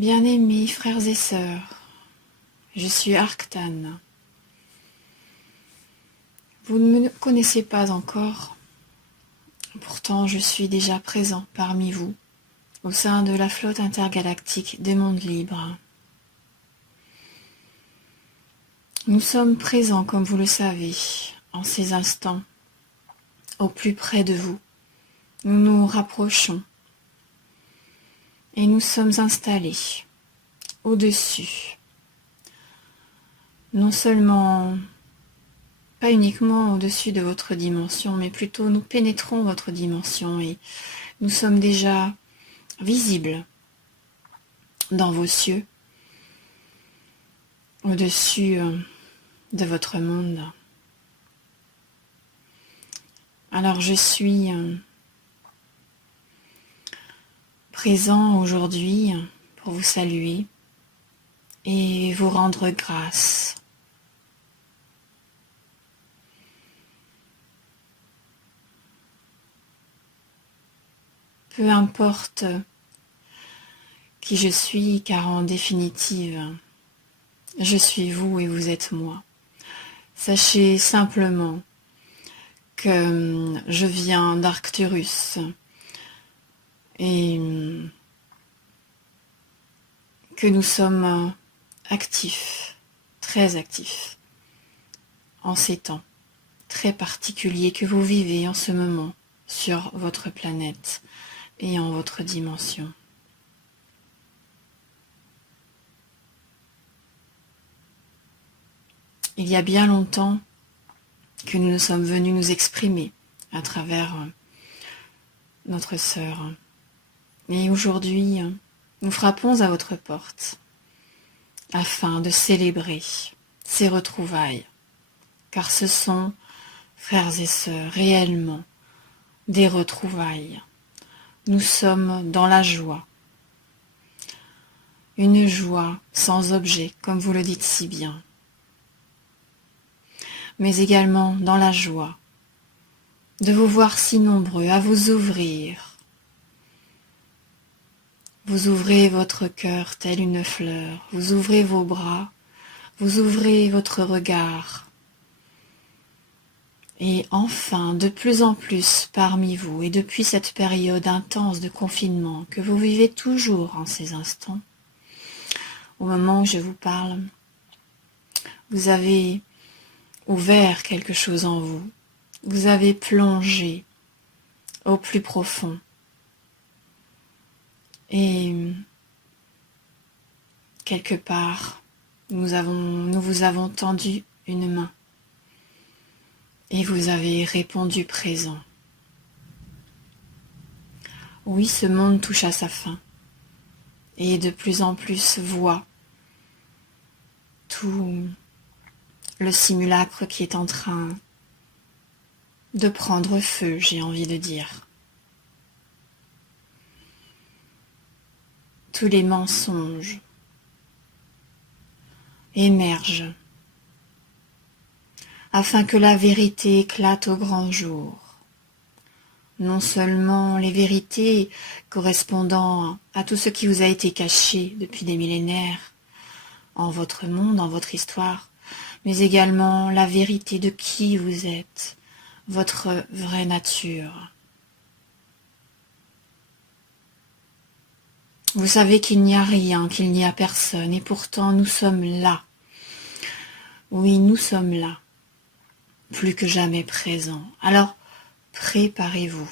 Bien-aimés frères et sœurs, je suis Arctane. Vous ne me connaissez pas encore, pourtant je suis déjà présent parmi vous, au sein de la flotte intergalactique des mondes libres. Nous sommes présents, comme vous le savez, en ces instants, au plus près de vous. Nous nous rapprochons et nous sommes installés au-dessus, non seulement, pas uniquement au-dessus de votre dimension, mais plutôt nous pénétrons votre dimension et nous sommes déjà visibles dans vos cieux, au-dessus de votre monde. Alors je suis présent aujourd'hui pour vous saluer et vous rendre grâce. Peu importe qui je suis, car en définitive, je suis vous et vous êtes moi. Sachez simplement que je viens d'Arcturus et que nous sommes actifs, très actifs, en ces temps très particuliers que vous vivez en ce moment sur votre planète et en votre dimension. Il y a bien longtemps que nous sommes venus nous exprimer à travers notre sœur. Et aujourd'hui, nous frappons à votre porte afin de célébrer ces retrouvailles, car ce sont, frères et sœurs, réellement des retrouvailles. Nous sommes dans la joie, une joie sans objet, comme vous le dites si bien, mais également dans la joie de vous voir si nombreux à vous ouvrir. Vous ouvrez votre cœur tel une fleur, vous ouvrez vos bras, vous ouvrez votre regard. Et enfin, de plus en plus parmi vous, et depuis cette période intense de confinement que vous vivez toujours en ces instants, au moment où je vous parle, vous avez ouvert quelque chose en vous, vous avez plongé au plus profond. Et quelque part, nous vous avons tendu une main et vous avez répondu présent. Oui, ce monde touche à sa fin et de plus en plus voit tout le simulacre qui est en train de prendre feu, j'ai envie de dire. Tous les mensonges émergent afin que la vérité éclate au grand jour. Non seulement les vérités correspondant à tout ce qui vous a été caché depuis des millénaires en votre monde, en votre histoire, mais également la vérité de qui vous êtes, votre vraie nature. Vous savez qu'il n'y a rien, qu'il n'y a personne, et pourtant nous sommes là. Oui, nous sommes là, plus que jamais présents. Alors, préparez-vous.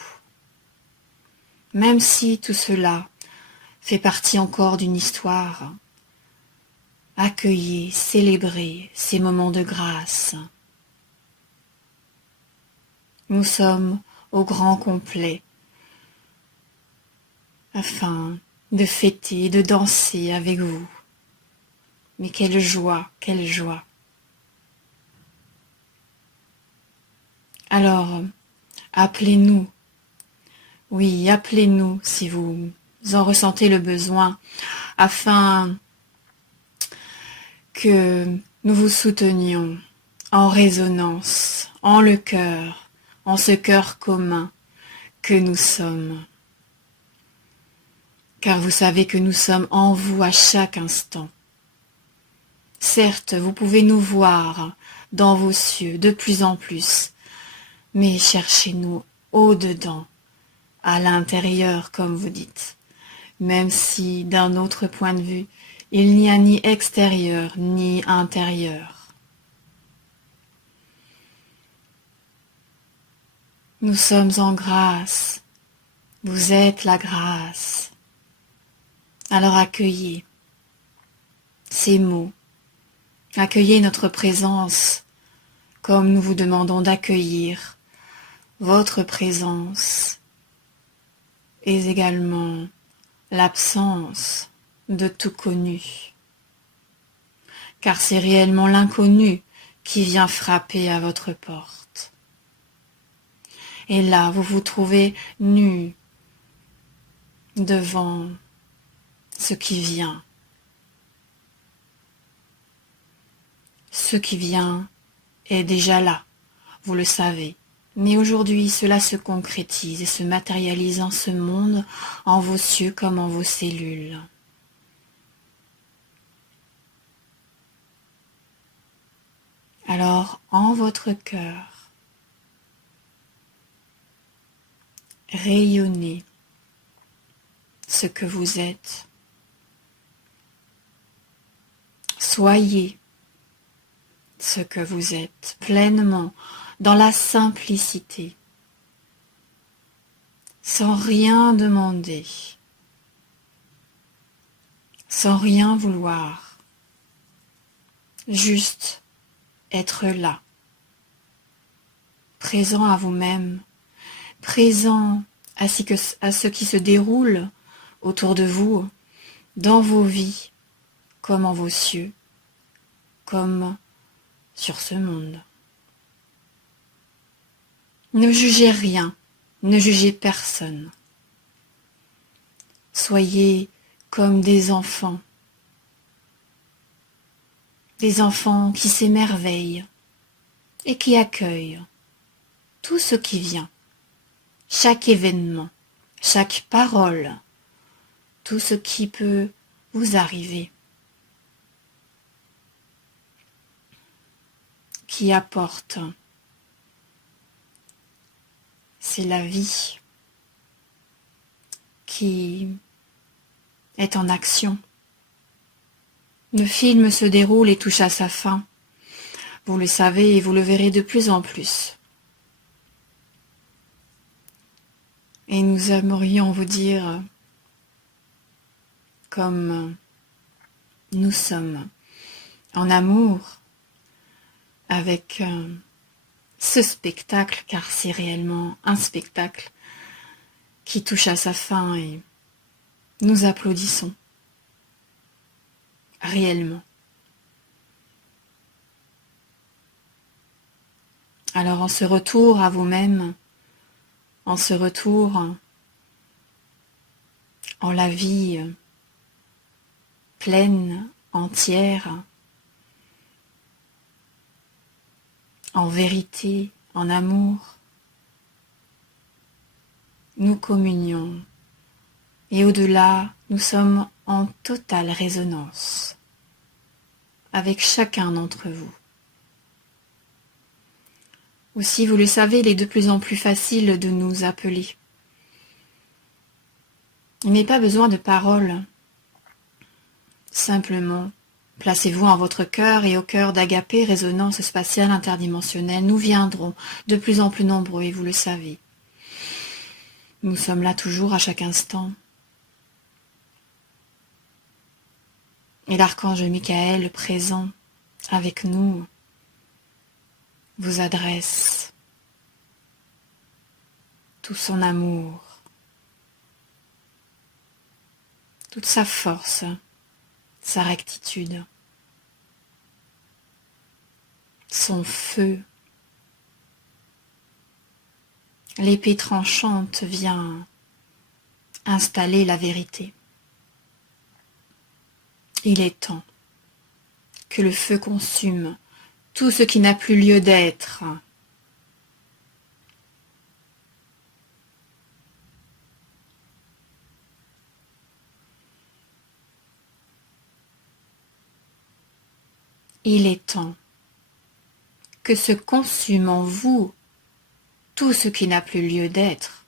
Même si tout cela fait partie encore d'une histoire, accueillez, célébrez ces moments de grâce. Nous sommes au grand complet, afin de fêter, de danser avec vous. Mais quelle joie, quelle joie. Alors, appelez-nous. Oui, appelez-nous si vous en ressentez le besoin, afin que nous vous soutenions en résonance, en le cœur, en ce cœur commun que nous sommes. car vous savez que nous sommes en vous à chaque instant. Certes, vous pouvez nous voir dans vos cieux de plus en plus, mais cherchez-nous au-dedans, à l'intérieur, comme vous dites, même si, d'un autre point de vue, il n'y a ni extérieur ni intérieur. Nous sommes en grâce, vous êtes la grâce. Alors accueillez ces mots, accueillez notre présence comme nous vous demandons d'accueillir votre présence et également l'absence de tout connu. Car c'est réellement l'inconnu qui vient frapper à votre porte. Et là, vous vous trouvez nu devant ce qui vient. Ce qui vient est déjà là, vous le savez. Mais aujourd'hui, cela se concrétise et se matérialise en ce monde, en vos cieux comme en vos cellules. Alors, en votre cœur, rayonnez ce que vous êtes. Soyez ce que vous êtes pleinement dans la simplicité, sans rien demander, sans rien vouloir, juste être là, présent à vous-même, présent à ce qui se déroule autour de vous, dans vos vies, comme en vos cieux, comme sur ce monde. Ne jugez rien, ne jugez personne. Soyez comme des enfants qui s'émerveillent et qui accueillent tout ce qui vient, chaque événement, chaque parole, tout ce qui peut vous arriver, qui apporte. C'est la vie qui est en action. Le film se déroule et touche à sa fin. Vous le savez et vous le verrez de plus en plus. Et nous aimerions vous dire, comme nous sommes en amour avec ce spectacle, car c'est réellement un spectacle qui touche à sa fin et nous applaudissons réellement. Alors en ce retour à vous-même, en ce retour en la vie pleine, entière, en vérité, en amour, nous communions et au-delà, nous sommes en totale résonance avec chacun d'entre vous. Aussi, vous le savez, il est de plus en plus facile de nous appeler. Il n'est pas besoin de paroles. Simplement, placez-vous en votre cœur et au cœur d'Agapé, résonance spatiale interdimensionnelle. Nous viendrons de plus en plus nombreux et vous le savez. Nous sommes là toujours à chaque instant. Et l'archange Michael, présent avec nous, vous adresse tout son amour, toute sa force, sa rectitude, son feu. L'épée tranchante vient installer la vérité. Il est temps que le feu consume tout ce qui n'a plus lieu d'être. il est temps que se consume en vous tout ce qui n'a plus lieu d'être.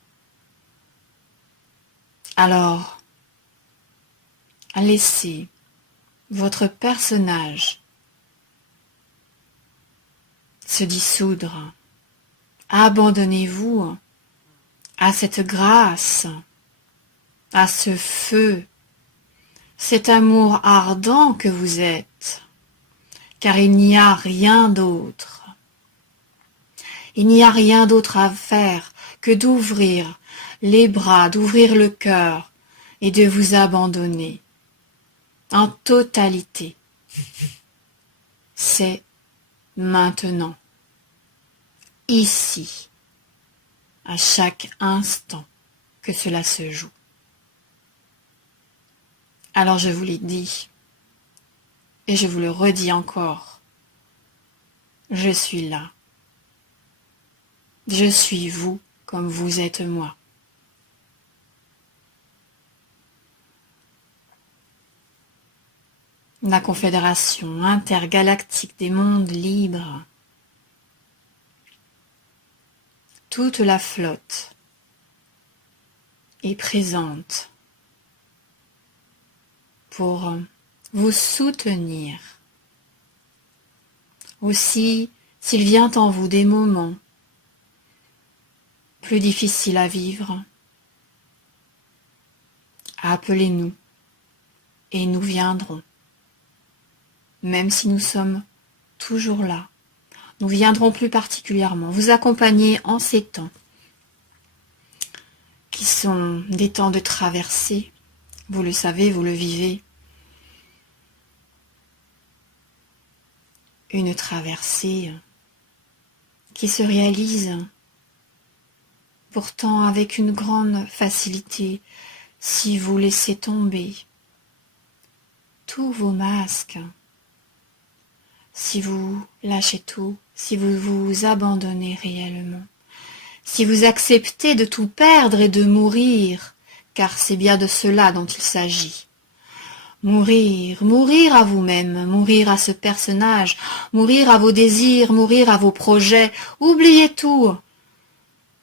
Alors, laissez votre personnage se dissoudre. Abandonnez-vous à cette grâce, à ce feu, cet amour ardent que vous êtes, car il n'y a rien d'autre. Il n'y a rien d'autre à faire que d'ouvrir les bras, d'ouvrir le cœur et de vous abandonner en totalité. C'est maintenant, ici, à chaque instant que cela se joue. Alors je vous l'ai dit, et je vous le redis encore, je suis là. Je suis vous comme vous êtes moi. La Confédération intergalactique des mondes libres, toute la flotte est présente pour vous soutenir. Aussi, s'il vient en vous des moments plus difficiles à vivre, appelez-nous et nous viendrons. Même si nous sommes toujours là, nous viendrons plus particulièrement vous accompagner en ces temps qui sont des temps de traversée. Vous le savez, vous le vivez. Une traversée qui se réalise pourtant avec une grande facilité si vous laissez tomber tous vos masques, si vous lâchez tout, si vous vous abandonnez réellement, si vous acceptez de tout perdre et de mourir, car c'est bien de cela dont il s'agit. Mourir, mourir à vous-même, mourir à ce personnage, mourir à vos désirs, mourir à vos projets, oubliez tout.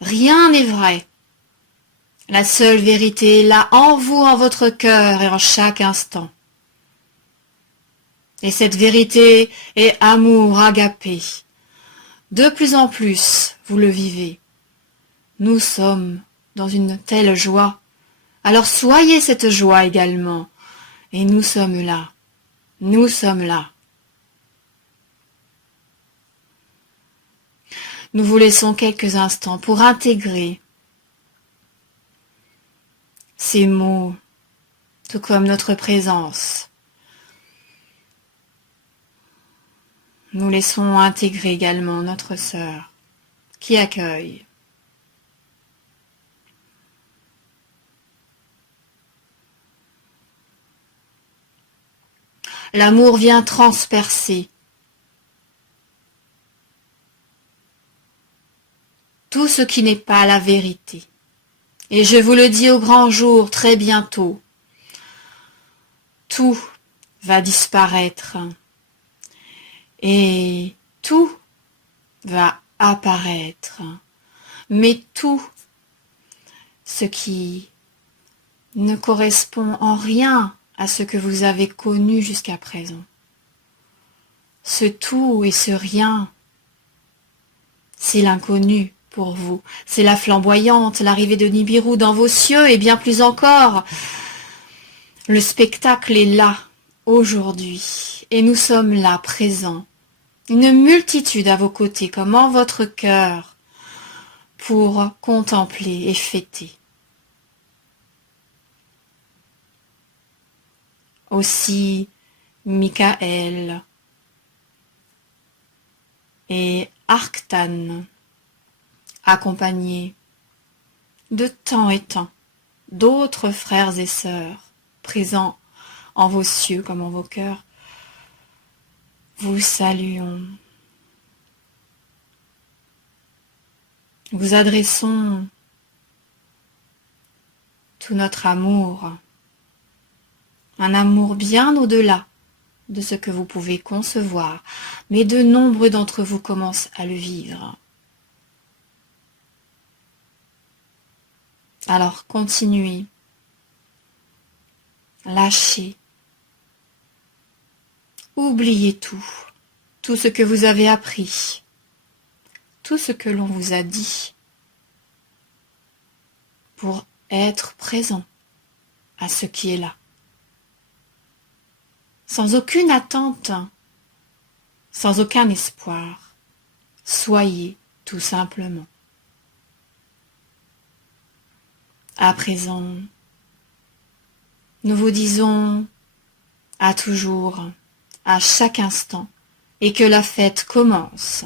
Rien n'est vrai. La seule vérité est là en vous, en votre cœur et en chaque instant. Et cette vérité est amour agapé. De plus en plus, vous le vivez. Nous sommes dans une telle joie. Alors soyez cette joie également. Et nous sommes là. Nous sommes là. Nous vous laissons quelques instants pour intégrer ces mots, tout comme notre présence. Nous laissons intégrer également notre sœur qui accueille. L'amour vient transpercer tout ce qui n'est pas la vérité. Et je vous le dis au grand jour, très bientôt, tout va disparaître et tout va apparaître. Mais tout ce qui ne correspond en rien à ce que vous avez connu jusqu'à présent. Ce tout et ce rien, c'est l'inconnu pour vous. C'est la flamboyante, l'arrivée de Nibiru dans vos cieux et bien plus encore. Le spectacle est là, aujourd'hui, et nous sommes là, présents. Une multitude à vos côtés, comme en votre cœur, pour contempler et fêter. Aussi, Michael et Arctan, accompagnés de temps et temps d'autres frères et sœurs présents en vos cieux comme en vos cœurs, vous saluons. Vous adressons tout notre amour, un amour bien au-delà de ce que vous pouvez concevoir, mais de nombreux d'entre vous commencent à le vivre. Alors continuez, lâchez, oubliez tout ce que vous avez appris, tout ce que l'on vous a dit, pour être présent à ce qui est là. Sans aucune attente, sans aucun espoir, soyez tout simplement. À présent, nous vous disons à toujours, à chaque instant, et que la fête commence.